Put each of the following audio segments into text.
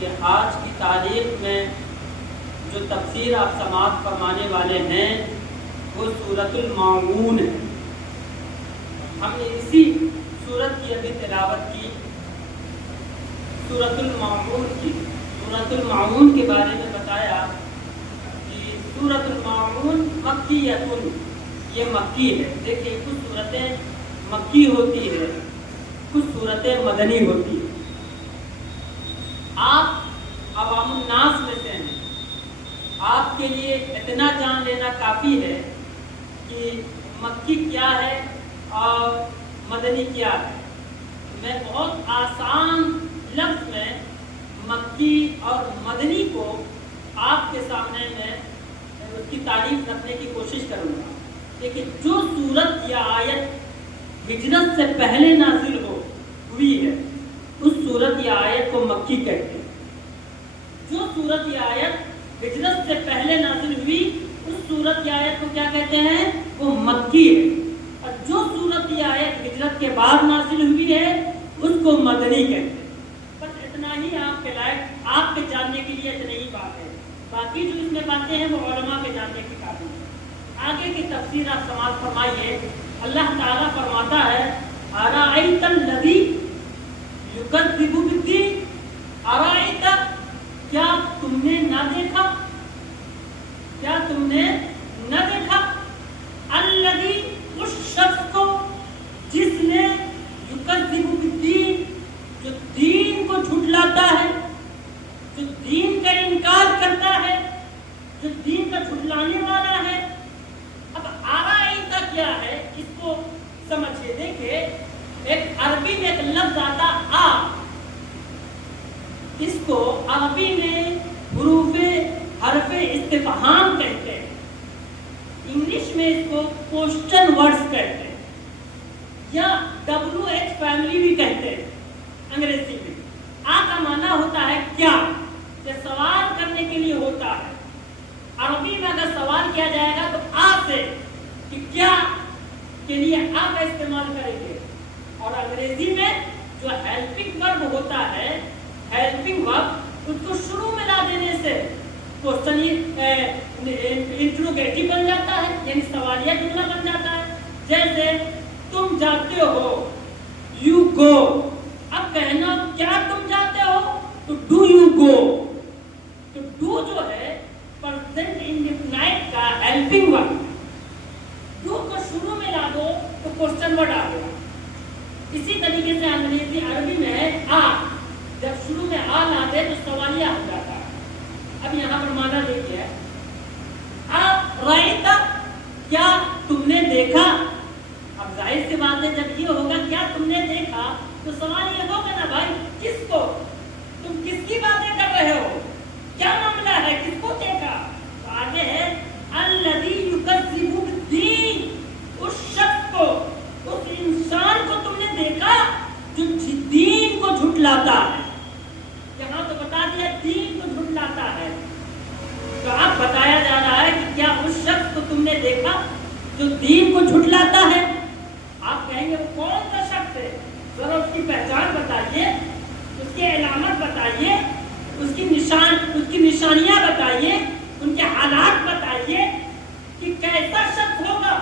کہ آج کی تاریخ میں جو تفسیر آپ سماعت فرمانے والے ہیں وہ سورۃ الماعون ہے۔ ہم نے اسی سورت کی ابھی تلاوت کی، سورۃ الماعون کی۔ سورۃ الماعون کے بارے میں بتایا کہ سورۃ الماعون مکیۃ، یہ مکی ہے۔ دیکھیے کچھ صورتیں مکی ہوتی ہے، کچھ صورتیں مدنی ہوتی ہے۔ آپ عوام الناس میں سے ہیں، آپ کے لیے اتنا جان لینا کافی ہے کہ مکی کیا ہے اور مدنی کیا ہے۔ میں بہت آسان لفظ میں مکی اور مدنی کو آپ کے سامنے میں اس کی تعریف رکھنے کی کوشش کروں گا۔ لیکن جو سورت یا آیت ہجرت سے پہلے نازل ہوئی ہے اس سورت یا آیت کو مکی کہتے ہیں۔ جو سورت یا آیت ہجرت سے پہلے نازل ہوئی اس سورت یا آیت کو کیا کہتے ہیں؟ وہ مکی ہے۔ اور جو سورت یا آیت ہجرت کے بعد نازل ہوئی ہے اس کو مدنی کہتے ہیں۔ بس اتنا ہی آپ کے لائق، آپ کے جاننے کے لیے اتنی ہی بات ہے۔ باقی جو اس میں باتیں ہیں وہ علماء کے جاننے کی قابل ہے۔ آگے کی تفسیر آپ سماعت فرمائیے۔ اللہ تعالیٰ فرماتا ہے ارائیت الذی یکذب بالدین، ارائیت، کیا تم نے نہ دیکھا، کیا تم نے نہ دیکھا، الذی، اس شخص کو جس نے یکذب بالدین، جو دین کو جھٹلاتا ہے، جو دین کا انکار کرتا ہے، جو دین کا جھٹلانے والا ہے۔ اب آرائیتا کیا ہے اس کو سمجھیے۔ دیکھیں ایک عربی میں ایک لفظ آتا آ، اس کو عربی میں حرف استفہام کہتے ہیں، انگلش میں اس کو کوشچن ورڈز کہتے ہیں، یا WH فیملی بھی کہتے ہیں انگریزی میں۔ آ کا معنی ہوتا ہے کیا، یہ سوال کرنے کے لیے ہوتا ہے۔ عربی میں اگر سوال کیا جائے گا تو آ سے، کہ کیا کے لیے آ کا استعمال کریں گے۔ اور انگریزی میں جو ہیلپنگ ورب ہوتا ہے، ہیلپنگ ورب، اس کو شروع میں لا دینے سے کوشچن انٹروگیٹو بن جاتا ہے، یعنی سوالیہ جملہ بن جاتا ہے۔ جیسے تم جاتے ہو، یو گو، اب کہنا کیا تم جاتے ہو تو ڈو یو گو۔ تو ڈو جو ہے پرزینٹ انڈیفینائٹ کا ہیلپنگ ورب، ڈو کو شروع میں لا دو تو کوشچن ورڈ آ گیا۔ اسی طریقے سے انگریزی عربی میں ہے آ، جب شروع میں آ لا دے تو سوالیہ ہو جاتا ہے۔ اب یہاں پر معنی دیکھیے، رأیتا، کیا تم نے دیکھا۔ اب ظاہر سی بات ہے جب یہ ہوگا کیا تم نے دیکھا تو سوال یہ ہوگا نا بھائی کس کو، تم کس کی باتیں کر رہے ہو، کیا معاملہ ہے، کس کو دیکھا۔ تو آگے ہے الذی یکذب بالدین، اس شخص کو، اس انسان کو تم نے دیکھا جو دین کو جھٹلاتا ہے۔ یہاں تو بتا دیا دین کو جھٹلاتا ہے، تو اب بتایا جا رہا ہے کہ کیا اس شخص کو تم نے دیکھا جو دین کو جھٹلاتا ہے۔ آپ کہیں گے وہ کون سا شخص ہے، ذرا اس کی پہچان بتائیے، اس کی علامت بتائیے، اس کی نشانیاں بتائیے، ان کے حالات بتائیے کہ کیسا شخص ہوگا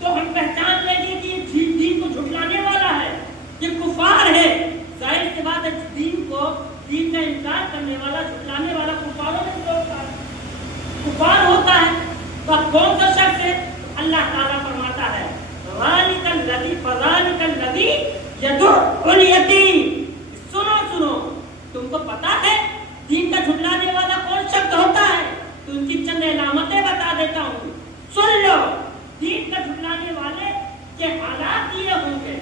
تو ہم پہچان لیں گے کہ یہ دین کو جھٹلانے والا ہے، یہ کفار ہے۔ ظاہر سی بات ہے دین کا انکار کرنے والا، جھٹلانے والا کفاروں میں سے ہوتا ہے، کفار ہوتا ہے۔ تو اب کون سا شخص ہے؟ اللہ تعالیٰ فرماتا ہے ذالک الذی، فذالک الذی یدعو الیتیم۔ سنو، تم کو پتا ہے دین کا جھٹلانے والا کون شخص ہوتا ہے، تو ان کی چند علامتیں بتا دیتا ہوں، سن لو۔ دین کا جھٹلانے والے کے حالات یہ ہوں گے،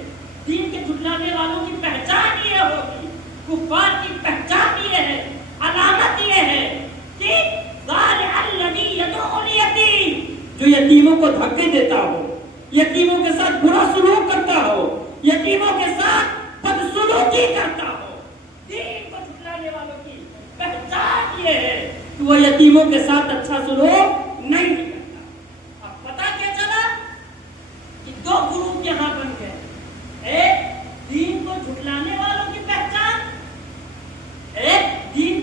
دین کے جھٹلانے والوں کی پہچان یہ ہوگی، کفار کی پہچان یہ ہے، علامت یہ ہے کہ ذالک الذی یدعو الیتیم، جو یتیموں کو دھکے دیتا ہو، یتیموں کے ساتھ برا سلوک کرتا ہو، یتیموں کے ساتھ بدسلوکی کرتا ہو۔ دین کو جھٹلانے والوں کی پہچان یہ ہے کہ وہ یتیموں کے ساتھ اچھا سلوک نہیں کرتا۔ اب پتہ کیا چلا کہ دو گروپ یہاں بن گئے، ایک دین کو جھٹلانے والوں کی پہچان، ایک دین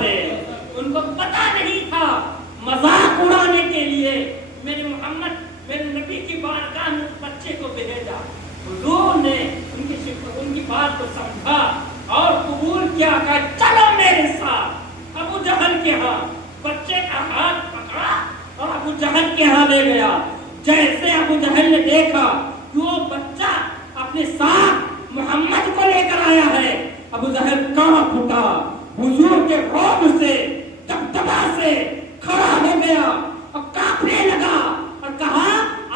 دے. ان کو پتا نہیں تھا مذاق اڑانے کے لیے میرے محمد میرے نبی کی بارگاہ میں اس بچے کو بھیجا. حضور نے ان کی بات کو سمجھا اور قبول کیا کہ چلو میرے ساتھ. ابو جہل کے ہاں بچے کا ہاتھ پکڑا اور ابو جہل کے ہاں لے گیا. جیسے ابو جہل نے دیکھا کہ وہ بچہ اپنے ساتھ محمد کو لے کر آیا ہے, ابو جہل کانپ اٹھا, حضور کے رعب سے دبدبا سے کھڑا ہو گیا اور کانپنے لگا اور کہا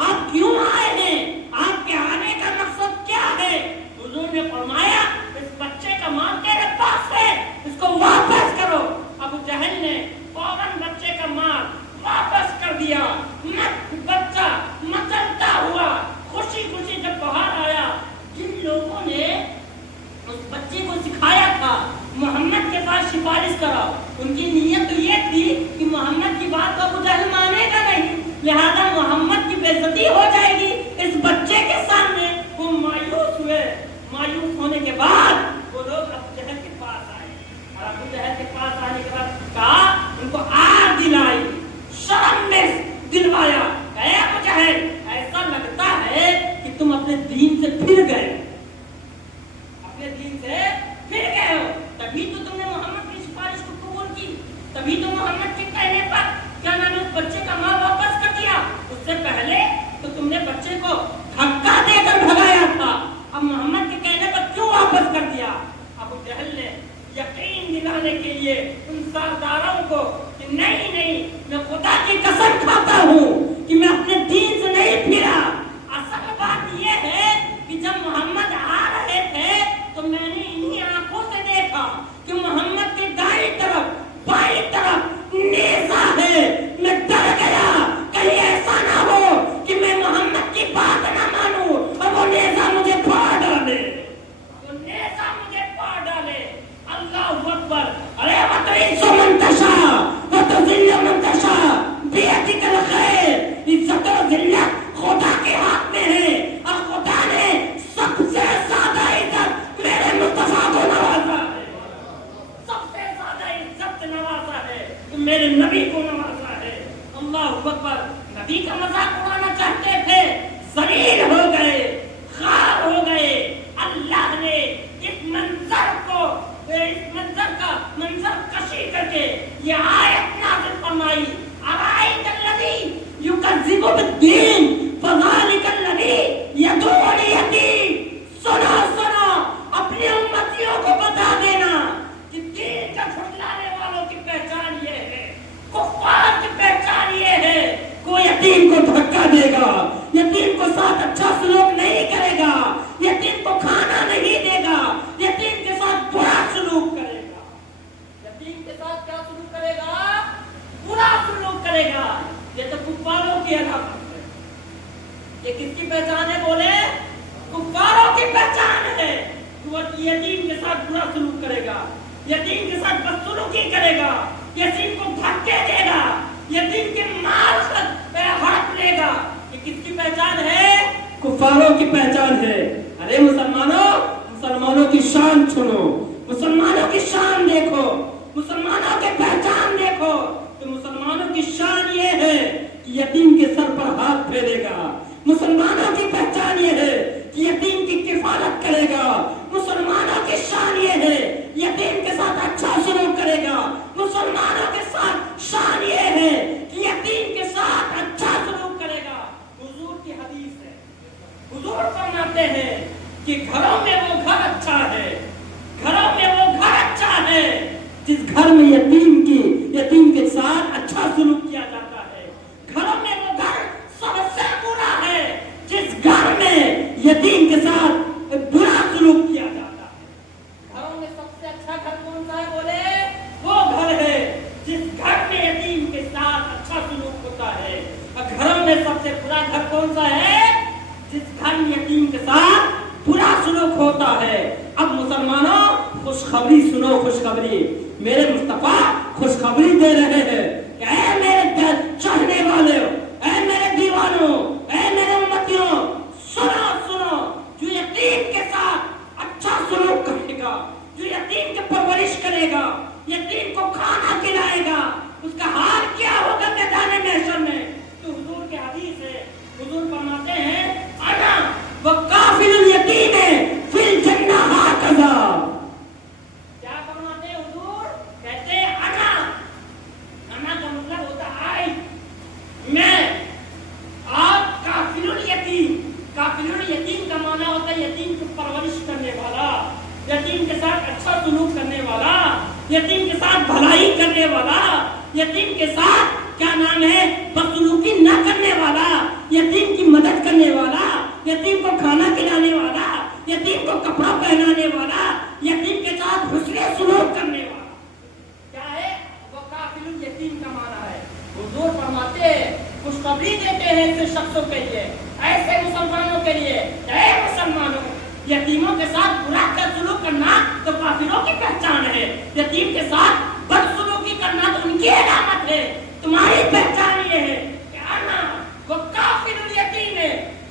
آپ کیوں آئے ہیں, آپ کے آنے کا مقصد کیا ہے؟ حضور نے فرمایا اس بچے کا مال تیرے پاس ہے, اس کو واپس کرو. ابو جہل نے فوراً بچے کا مال واپس کر دیا. بچہ مچلتا ہوا خوشی خوشی جب باہر آیا, جن لوگوں نے اس بچے کو سکھایا تھا محمد کے پاس سفارش کرا, ان کی نیت تو یہ تھی کہ محمد کی بات تو ابو جہل مانے گا نہیں, لہذا محمد کی بے عزتی ہو جائے گی اس بچے کے سامنے. وہ مایوس ہوئے. مایوس ہونے کے بعد وہ لوگ ابو جہل کے پاس آئے اور ابو جہل کے پاس آنے کے بعد کہا, ان کو آگ دلائی, شرم میں دلوایا. اے ابو جہل ایسا لگتا ہے کہ تم اپنے دین سے پھر گئے, اپنے دین سے پھر گئے ہو. تبھی تو تم نے محمد کی سفارش کو قبول کی, تبھی تو محمد کے کہنے پر کیا نام اس بچے کا مال واپس کر دیا. اس سے پہلے تو تم نے بچے کو دھکا دے کر بھگایا تھا, اب محمد کے کہنے پر کیوں واپس کر دیا؟ ابو جہل نے یقین دلانے کے لیے ان سرداروں کو کہ نہیں نہیں, میں خدا کی قسم کھاتا ہوں کہ میں اپنے دین سے نہیں پھرا. اصل بات یہ ہے کہ جب محمد آ رہے تھے تو میں نے انہی آنکھوں سے دیکھا کہ محمد کے دائیں طرف بائیں طرف نیزہ ہے. میں ڈر گیا کہیں ایسا نہ ہو کہ میں محمد کی بات نہ مانوں اور وہ نیزہ مجھے پھاڑ ڈالے, وہ نیزہ مجھے پھاڑ ڈالے. اللہ اکبر. ارے وتعز من تشاء وتذل من تشاء بیدک الخیر. عزت و ذلت خدا کے ہاتھ میں ہے اور خدا نے سب سے زیادہ عزت میرے مصطفیٰ کو نوازا ہے, سب سے زیادہ عزت نوازا ہے, میرے نبی کو نوازا ہے. اللہ اکبر. نبی کا مذاق اڑانا چاہتے تھے, ذلیل ہو گئے, خار ہو گئے. اللہ نے اس منظر کو, اس منظر کا منظر کشی کر کے یہ آیت نازل فرمائی. ارائیت الذی یکذب بالدین فذلک الذی یدعو الیتیم. سنا سنا اپنی امتیوں کو بتا دینا کہ دین کا جھٹلانے والوں کی پہچان یہ ہے, کفار کی پہچان یہ ہے, کوئی یتیم کو دھکا دے گا, یتیم کو ساتھ اچھا سلوک نہیں کرے گا, یتیم کو کھانا نہیں دے گا, یتیم کے ساتھ برا سلوک کرے گا. یتیم کے ساتھ کیا سلوک کرے گا؟ برا سلوک کرے گا. یہ تو کفاروں کی علامت ہے. یہ کس کی پہچان ہے بولے؟ کفاروں کی پہچان ہے. وہ یتیم کے ساتھ برا سلوک کرے گا, یتیم کے ساتھ بدسلوکی کرے گا, یتیم کو دھکے دے گا, یتیم کے مال پہ ہڑپ لے گا. یہ کس کی پہچان ہے؟ کفاروں کی پہچان ہے. ارے مسلمانوں, مسلمانوں کی شان سنو, مسلمانوں کی شان دیکھو, مسلمانوں کی پہچان دیکھو. تو مسلمانوں کی شان یہ ہے کہ یتیم کے سر پر ہاتھ پھیرے گا. مسلمانوں کی پہچان یہ ہے کہ یتیم کی کفالت کرے گا. مسلمانوں کی شان یہ ہے یتیم کے ساتھ اچھا سلوک کرے گا. مسلمانوں کے ساتھ شان یہ ہے کہ یتیم کے ساتھ اچھا سلوک کرے گا. حضور کی حدیث ہے, حضور فرماتے ہیں کہ گھروں میں وہ گھر اچھا ہے, گھروں میں وہ گھر اچھا ہے جس گھر میں یتیم کے ساتھ اچھا سلوک کیا جاتا ہے. گھروں میں وہ گھر سب سے برا ہے جس گھر میں یتیم کے ساتھ برا سلوک کیا جاتا ہے. گھروں میں سب سے اچھا گھر کون سا ہے بولے؟ وہ گھر ہے جس گھر میں یتیم کے ساتھ اچھا سلوک ہوتا ہے. اور گھروں میں سب سے برا گھر کون سا ہے؟ جس گھر میں یتیم کے ساتھ برا سلوک ہوتا ہے. اب مسلمانوں خوشخبری سنو, خوشخبری. میرے مصطفیٰ خوشخبری دے رہے ہیں کہ اے میرے چاہنے والوں, اے میرے دیوانوں, اے میرے امتیوں, سنو سنو. جو یتیم کے ساتھ اچھا سلوک کرے گا, جو یتیم کی پرورش کرے گا, یتیم کو کھانا کھلائے گا، اس کا حال کیا ہوگا میدان محشر میں؟ تو حضور کے حدیث ہے، حضور فرماتے ہیں انا وکافل الیتیم فی الجنہ ہکذا۔ کیا فرماتے ہیں حضور؟ کہتے ہیں انا کا مطلب ہوتا ہے میں، اور کافل الیتیم، کافل الیتیم کا معنی ہوتا ہے یتیم کی پرورش کرنے والا، یتیم کے ساتھ اچھا سلوک کرنے والا، یتیم کے ساتھ بھلائی کرنے والا، یتیم کے ساتھ کیا نام ہے بدسلوکی نہ کرنے والا، یتیم کی مدد کرنے والا، یتیم کو کھانا کھلانے والا، یتیم کو کپڑا پہنانے والا، یتیم کے ساتھ حسن سلوک کرنے والا، کیا ہے وہ کافل الیتیم کا معنی ہے۔ حضور فرماتے ہیں خوشخبری دیتے ہیں ایسے شخصوں کے لیے، ایسے مسلمانوں کے لیے، اے مسلمانوں یتیموں کے ساتھ برا کا سلوک کرنا تو کافروں کی پہچان ہے، یتیم کے ساتھ بدسلوکی کرنا تو ان کی علامت ہے، تمہاری پہچان یہ ہے کہ انا وکافل الیتیم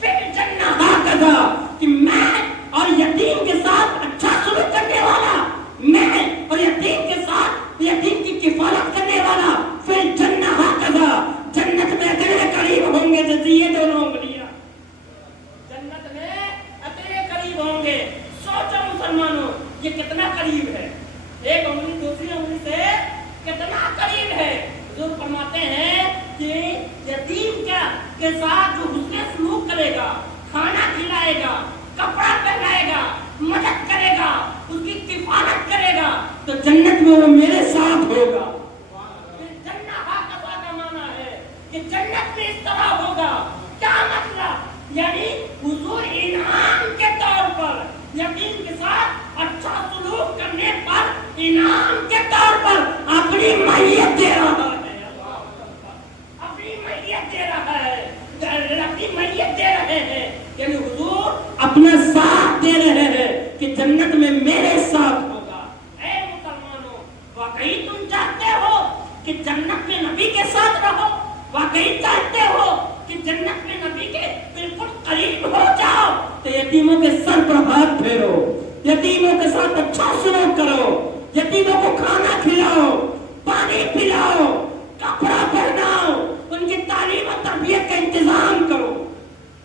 فی الجنہ ہکذا، کہ میں اور یتیم کے ساتھ اچھا سلوک کرنے والا، میں اور یتیم کے ساتھ یتیم کی کفالت کرنے والا فی الجنہ ہکذا، جنت میں اتنے قریب ہوں گے جیسے یہ دونوں انگلیاں، جنت میں اتنے قریب ہوں گے۔ سوچو مسلمانوں یہ کتنا قریب ہے، ایک انگلی دوسری انگلی سے کتنا قریب ہے۔ حضور فرماتے ہیں کہ یتیم کے ساتھ جو حسن سلوک کرے گا، کھانا کھلائے گا، کپڑا پہنائے گا، مدد کرے گا، اس کی کفالت کرے گا تو جنت میں وہ میرے ساتھ ہوگا۔ کہ جنت میں اس طرح ہوگا، کیا مطلب؟ یعنی حضور انعام کے طور پر یتیم کے ساتھ اچھا سلوک کرنے پر انعام کے طور پر اپنی میت دے رہا ہے، اپنی میت دے رہا ہے، اپنی میت دے رہے ہیں، یعنی حضور اپنا ساتھ دے رہے ہیں کہ جنت میں میرے ساتھ ہوگا۔ اے مسلمانوں واقعی تم چاہتے ہو کہ جنت میں نبی کے ساتھ رہو؟ واقعی چاہتے ہو کہ جنت میں نبی کے بالکل قریب ہو جاؤ تو یتیموں کے سر پر ہاتھ پھیرو، یتیموں کے ساتھ اچھا سلوک کرو، یتیموں کو کھانا کھلاؤ، پانی پلاؤ، کپڑا پہناؤ، ان کی تعلیم و تربیت کا انتظام کرو،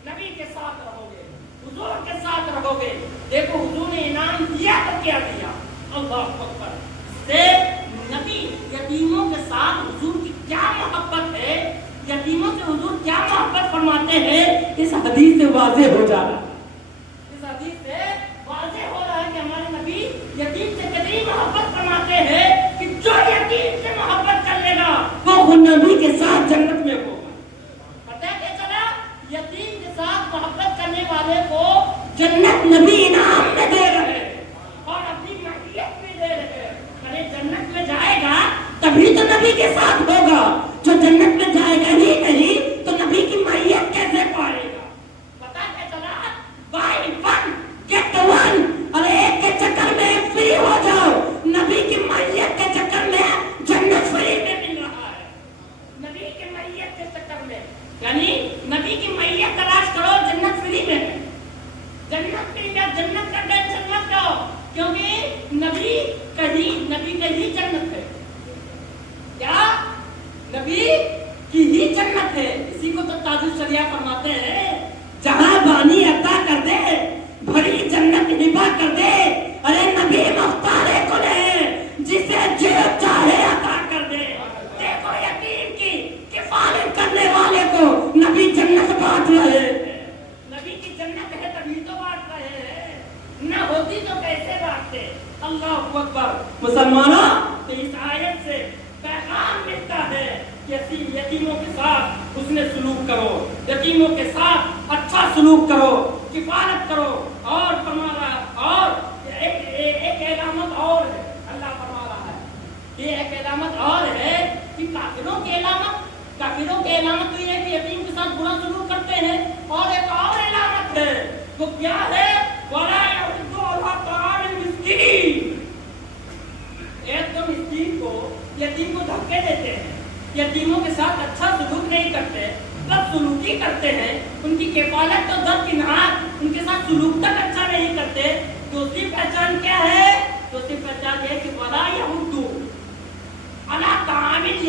نبی کے ساتھ رہو گے، حضور کے ساتھ رہو گے۔ دیکھو حضور نے انعام دیا تو کیا دیا، اللہ اکبر، سے نبی یتیموں کے ساتھ حضور کی کیا محبت ہے، یتیموں سے حضور کیا محبت فرماتے ہیں، اس حدیث سے واضح ہو جا رہا ہے، اس حدیث سے واضح ہو رہا ہے کہ ہمارے نبی یتیم سے کتنی محبت فرماتے ہیں کہ جو یتیم سے محبت کر لے گا وہ نبی کے ساتھ جنت میں ہوگا۔ پتہ کیا چلا؟ یتیم کے ساتھ محبت کرنے والے کو جنت نبی انعام میں دے رہے ہیں اور اپنی ملکیت میں دے رہے ہیں۔ ارے جنت میں جائے گا تبھی تو نبی کے ساتھ ہوگا، جو جنت میں جائے گا ہی نہیں تو نبی کی میت کیسے پائے گا؟ پتا کیا چلا؟ بائی ون گیٹ ون، اور ایک کے چکر میں ایک فری ہو جاؤ، نبی کی میت کے چکر میں جنت فری میں مل رہا ہے، نبی کی میت کے چکر میں، یعنی نبی کی میت تلاش کرو جنت فری میں ہے، جنت فری کا، جنت کا ٹینشن مت لو، کیونکہ نبی کہیں جنت ہے، کیا نبی کی ہی جنت ہے۔ اسی کو تو تاج الشریعہ فرماتے ہیں، جہاں بانی عطا کر دے بھری جنت ہبا کر دے، ارے نبی مختار کل ہے جسے جو چاہے عطا کر دے۔ دیکھو یتیم کی کفالت کرنے والے کو نبی جنت بانٹ رہے ہیں، نبی کی جنت ہے تبھی تو بانٹ رہے ہیں، نہ ہوتی تو کیسے بانٹتے؟ اللہ اکبر۔ مسلمانوں تو اس آیت سے پیغام ملتا ہے کہ یتیموں کے ساتھ حسن سلوک کرو، یتیموں کے ساتھ اچھا سلوک کرو، کفالت کرو، اور فرما رہا، اور ایک علامت اور ہے، اللہ فرما رہا ہے، یہ ایک علامت اور ہے کہ کافروں کی علامت تو یہ ہے کہ یتیم کے ساتھ برا سلوک کرتے ہیں، اور ایک اور علامت ہے، وہ کیا ہے؟ وَلَا يَحُضُّ عَلَىٰ طَعَامِ الْمِسْكِينِ، ایک تو مسکین کو، یتیم کو دھکے دیتے ہیں، یتیموں کے ساتھ اچھا سلوک نہیں کرتے، بد سلوکی کرتے ہیں، ان کی کفالت تو درکنار، ان کے ساتھ سلوک تک اچھا نہیں کرتے۔ دوسری پہچان کیا ہے؟ دوسری پہچان یہ کہ وَلَا يَحُضُّ